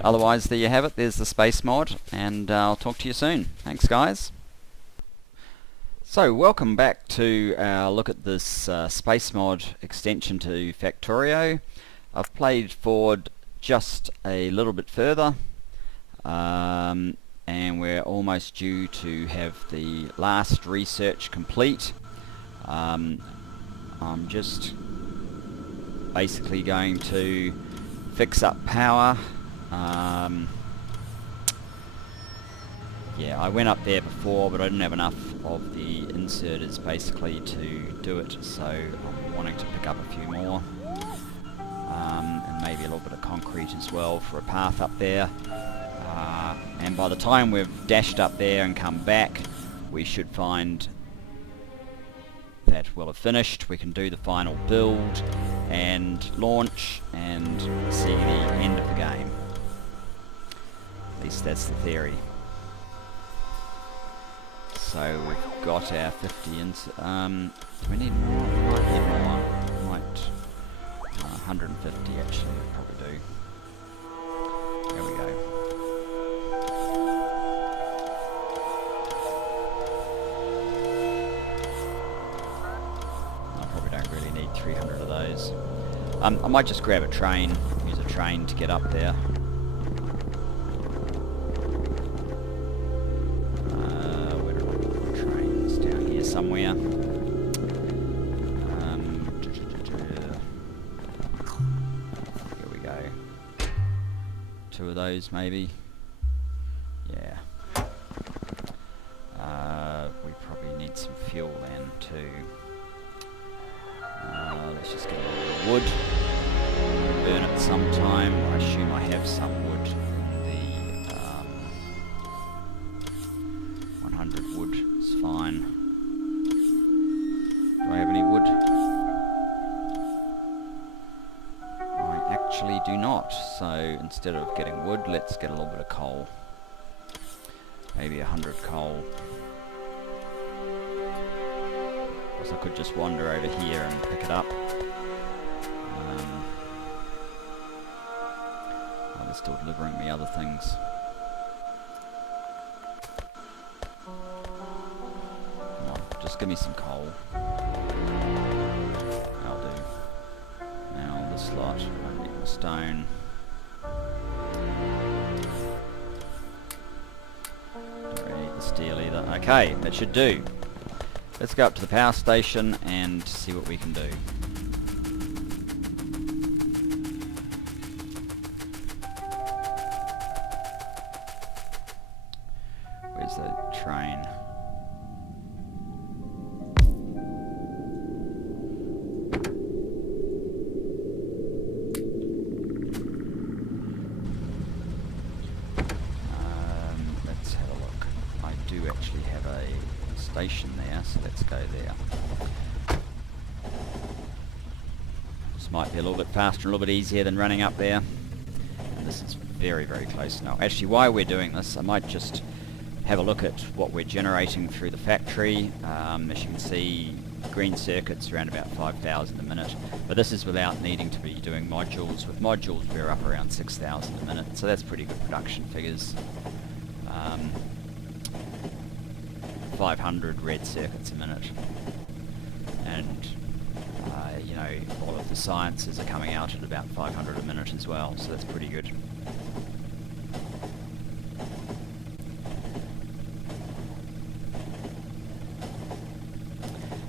Otherwise, there you have it. There's the space mod, and I'll talk to you soon. Thanks, guys. So, welcome back to our look at this space mod extension to Factorio. I've played forward just a little bit further, and we're almost due to have the last research complete. I'm just basically going to fix up power. Yeah, I went up there before, but I didn't have enough of the inserters basically to do it, so I'm wanting to pick up a few more, and maybe a little bit of concrete as well for a path up there. And by the time we've dashed up there and come back, we should find that we'll have finished. We can do the final build and launch and see the end of the game. At least that's the theory. So we've got our 50 do we need more? We might need more. We might 150 actually, we'll probably do. There we go. I probably don't really need 300 of those. I might just grab a train, use a train to get up there. Somewhere. Here we go. 2 of those maybe. Yeah. We probably need some fuel then too. Let's just get a little bit of wood. Burn it sometime. I assume I have some wood in the 100 wood. It's fine. Do I have any wood? I actually do not, so instead of getting wood, let's get a little bit of coal. Maybe 100 coal. Of course I could just wander over here and pick it up. Oh, they're still delivering me other things. Come on, just give me some coal. Slot, I need my stone. Don't really need the steel either. Okay, that should do. Let's go up to the power station and see what we can do. Where's the train? Actually have a station there, so let's go there. This might be a little bit faster, a little bit easier than running up there. And this is very, very close now. Actually, while we're doing this, I might just have a look at what we're generating through the factory. As you can see, green circuits around about 5,000 a minute, but this is without needing to be doing modules. With modules, we're up around 6,000 a minute, so that's pretty good production figures. 500 red circuits a minute, and you know, all of the sciences are coming out at about 500 a minute as well, so that's pretty good.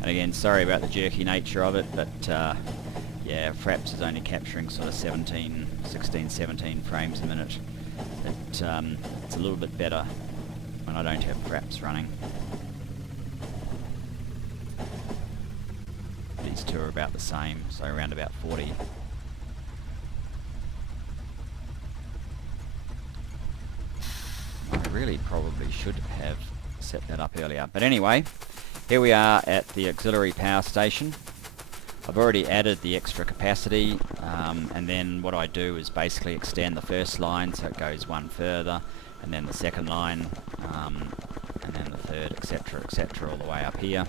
And again, sorry about the jerky nature of it, but yeah, Fraps is only capturing sort of 16, 17 frames a minute. It's a little bit better when I don't have Fraps running. These two are about the same, so around about 40. I really probably should have set that up earlier. But anyway, here we are at the auxiliary power station. I've already added the extra capacity, and then what I do is basically extend the first line so it goes one further, and then the second line, and then the third, etc., all the way up here.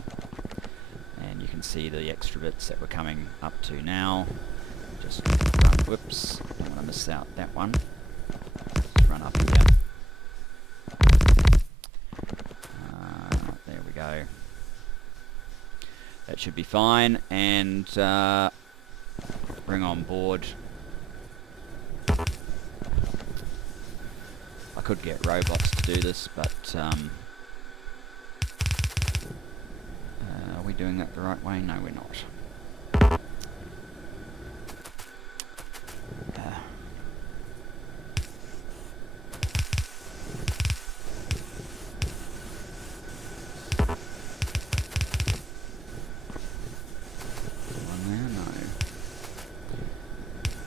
And you can see the extra bits that we're coming up to now. Just run, whoops, don't want to miss out that one. that should be fine, and bring on board. I could get robots to do this, but are we doing that the right way? No, we're not.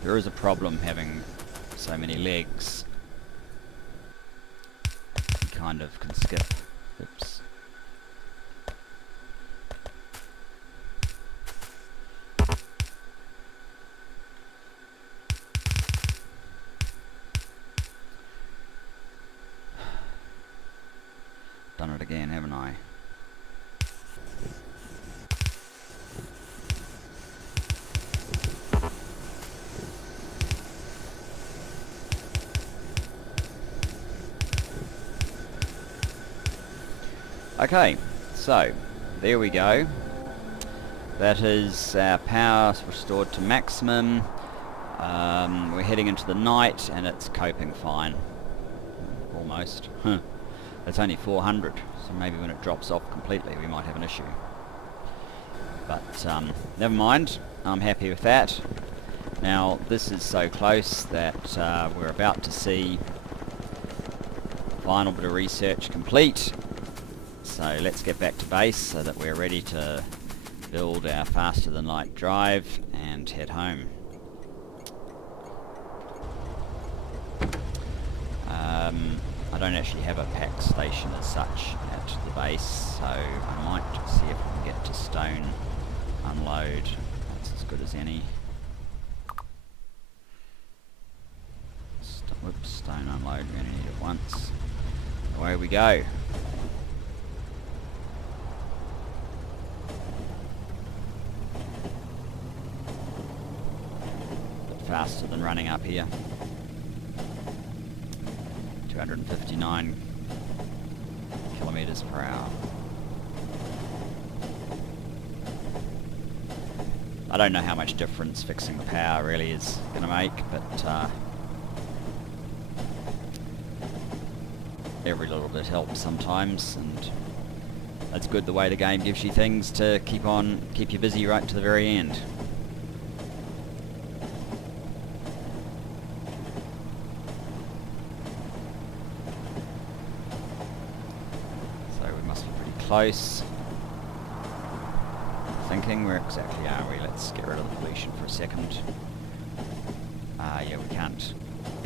There is a problem having so many legs. You kind of can skip. Oops. Done it again, haven't I? Okay, so there we go. That is our power restored to maximum. We're heading into the night and it's coping fine. Almost. It's only 400, so maybe when it drops off completely we might have an issue. But never mind, I'm happy with that. Now this is so close that we're about to see the final bit of research complete. So let's get back to base so that we're ready to build our faster than light drive and head home. I don't actually have a pack station as such at the base, so I might see if we can get to stone unload. That's as good as any. Whoops, stone unload, we only need it once. Away we go. Faster than running up here. 259 kilometers per hour. I don't know how much difference fixing the power really is going to make, but every little bit helps sometimes, and that's good the way the game gives you things to keep you busy right to the very end. Close. Thinking, where exactly are we? Let's get rid of the pollution for a second. Yeah, we can't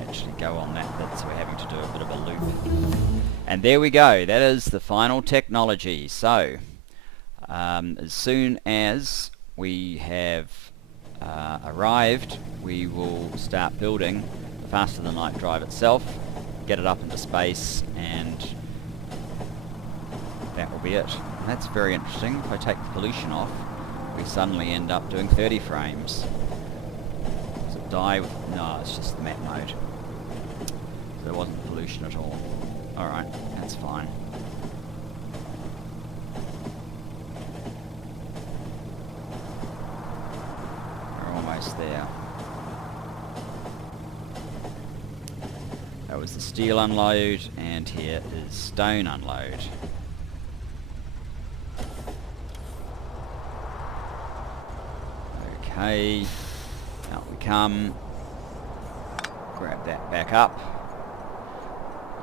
actually go on that bit, so we're having to do a bit of a loop. And there we go, that is the final technology. So, as soon as we have arrived, we will start building the faster than light drive itself, get it up into space, and that will be it. And that's very interesting. If I take the pollution off, we suddenly end up doing 30 frames. Does it die with... No, it's just the map mode. So there wasn't pollution at all. Alright, that's fine. We're almost there. That was the steel unload, and here is stone unload. Okay, out we come. Grab that back up.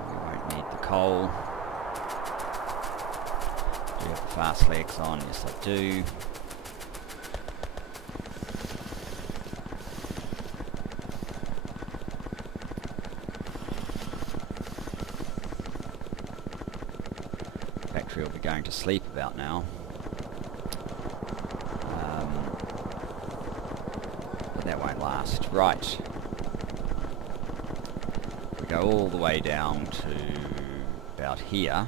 We won't need the coal. Do you have the fast legs on? Yes, I do. Factory will be going to sleep about now. That won't last. Right. We go all the way down to about here.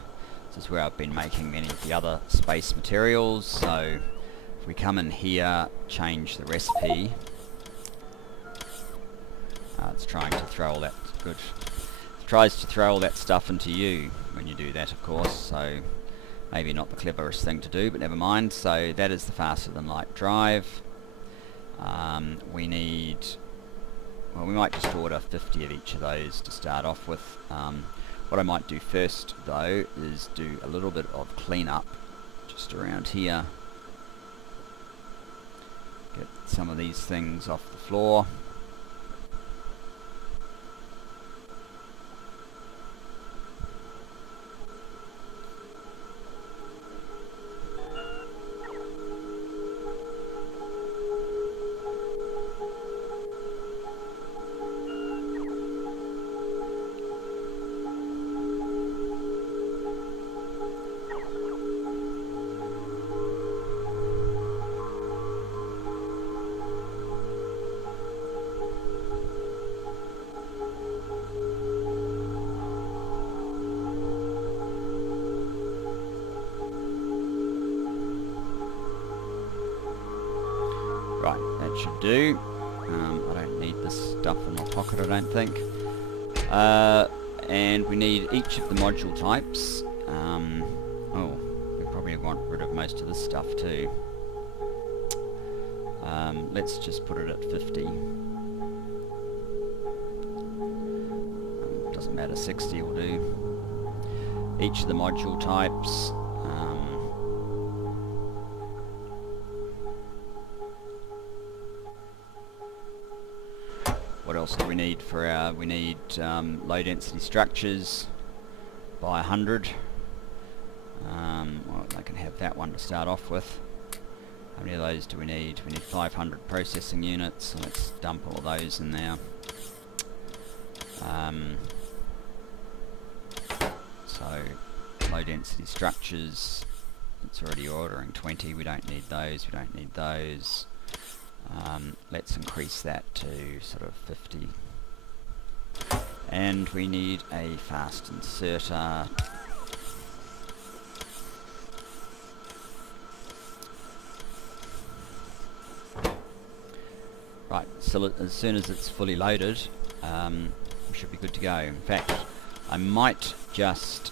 This is where I've been making many of the other space materials. So if we come in here, change the recipe. It's trying to throw all that tries to throw all that stuff into you when you do that, of course. So Maybe not the cleverest thing to do, but never mind. So that is the faster than light drive. We need, well, we might just order 50 of each of those to start off with. What I might do first though is do a little bit of cleanup just around here. Get some of these things off the floor. Right, that should do. I don't need this stuff in my pocket, I don't think. And we need each of the module types. Oh, we probably want rid of most of this stuff too. Let's just put it at 50. Doesn't matter, 60 will do. Each of the module types. What else do we need for our, we need low density structures by 100. Well, I can have that one to start off with. How many of those do we need? We need 500 processing units, so let's dump all of those in there. So low density structures, it's already ordering 20, we don't need those, we don't need those. Let's increase that to sort of 50. And we need a fast inserter. Right, so as soon as it's fully loaded, we should be good to go. In fact, I might just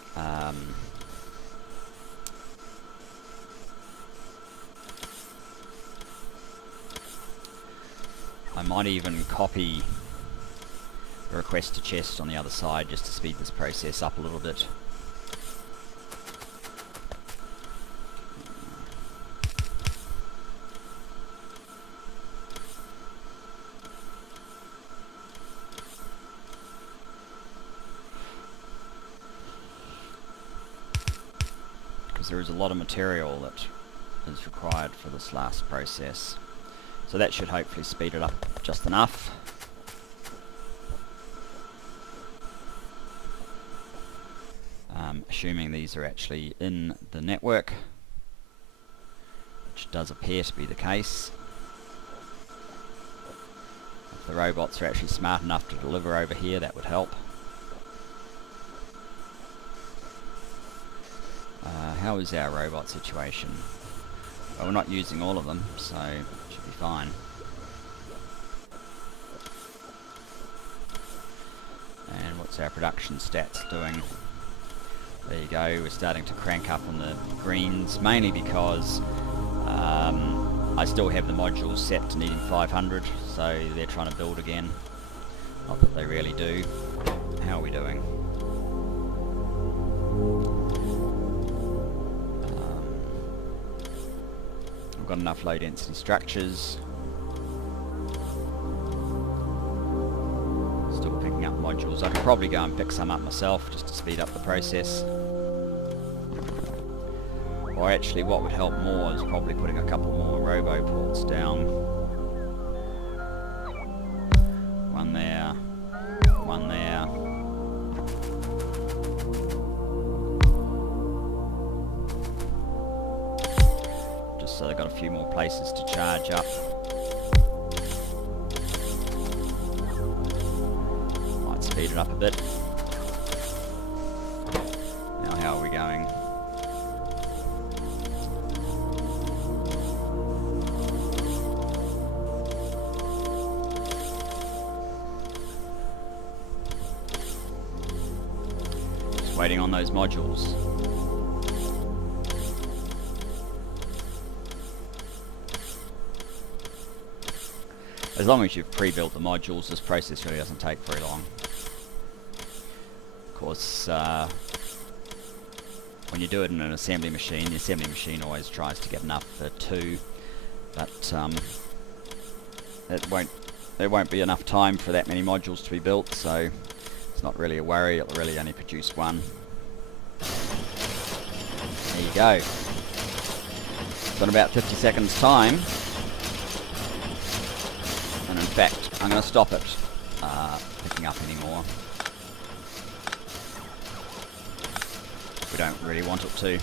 I might even copy the request to chest on the other side just to speed this process up a little bit. Because there is a lot of material that is required for this last process. So that should hopefully speed it up just enough. Assuming these are actually in the network, which does appear to be the case. If the robots are actually smart enough to deliver over here, that would help. How is our robot situation? Well, we're not using all of them, so it should be fine. And what's our production stats doing? There you go, we're starting to crank up on the greens, mainly because I still have the modules set to needing 500, so they're trying to build again. Not that they really do. How are we doing? We've got enough low density structures. Still picking up modules. I could probably go and pick some up myself just to speed up the process. Or actually what would help more is probably putting a couple more robo ports down. One there, one there. Just so they've got a few more places to charge up. Might speed it up a bit. Now how are we going? Waiting on those modules. as long as you've pre-built the modules, this process really doesn't take very long. Of course, when you do it in an assembly machine, the assembly machine always tries to get enough for 2, but there won't be enough time for that many modules to be built, so it's not really a worry. It'll really only produce 1. There you go. So in about 50 seconds time, and in fact I'm going to stop it picking up anymore. We don't really want it to.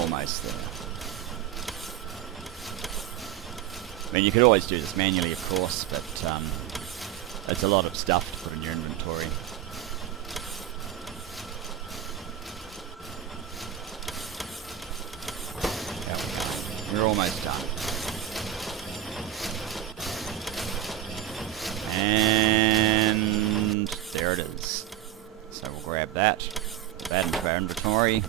Almost there. I mean, you could always do this manually, of course, but it's a lot of stuff to put in your inventory. There we go. We're almost done. And there it is. So we'll grab that, put that into our inventory.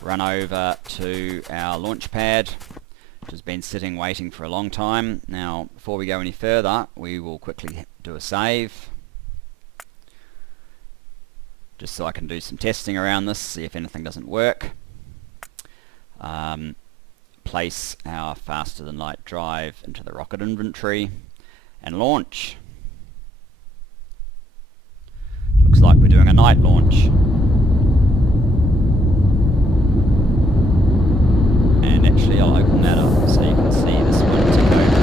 Run over to our launch pad, which has been sitting waiting for a long time. Now, before we go any further, we will quickly do a save, just so I can do some testing around this, see if anything doesn't work. Place our faster than light drive into the rocket inventory and launch. Looks like we're doing a night launch. Actually, I'll open that up so you can see this one tick over.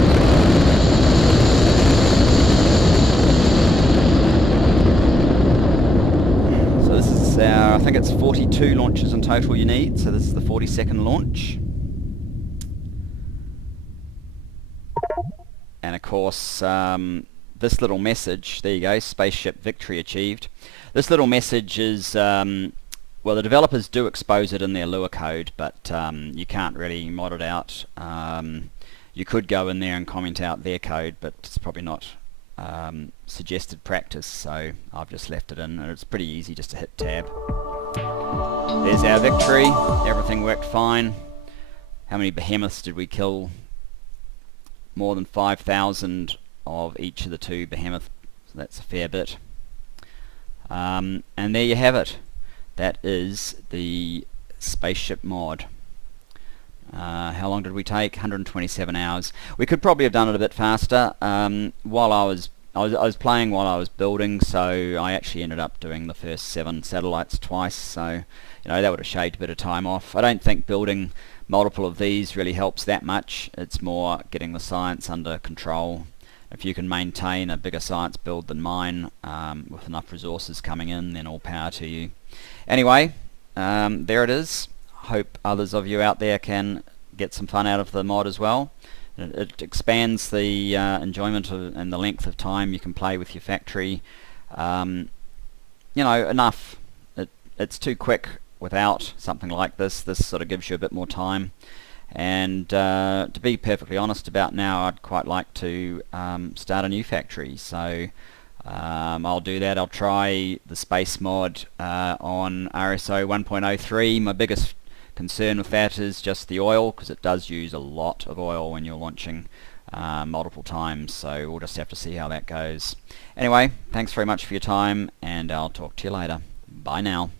So this is our, I think it's 42 launches in total you need, so this is the 42nd launch. And of course, this little message, there you go, spaceship victory achieved. This little message is well, the developers do expose it in their Lua code, but you can't really mod it out. You could go in there and comment out their code, but it's probably not suggested practice, so I've just left it in, and it's pretty easy just to hit tab. There's our victory. Everything worked fine. How many behemoths did we kill? More than 5,000 of each of the 2 behemoths, so that's a fair bit. And there you have it. That is the spaceship mod. How long did we take? 127 hours. We could probably have done it a bit faster. While I was playing while I was building, so I actually ended up doing the first 7 satellites twice. So that would have shaved a bit of time off. I don't think building multiple of these really helps that much. It's more getting the science under control. If you can maintain a bigger science build than mine with enough resources coming in, then all power to you. Anyway, there it is. Hope others of you out there can get some fun out of the mod as well. It expands the enjoyment and the length of time you can play with your factory. Enough. It's too quick without something like this. This sort of gives you a bit more time. And to be perfectly honest, about now I'd quite like to start a new factory. So I'll do that. I'll try the space mod on RSO 1.03. My biggest concern with that is just the oil, because it does use a lot of oil when you're launching multiple times, so we'll just have to see how that goes. Anyway, thanks very much for your time, and I'll talk to you later. Bye now.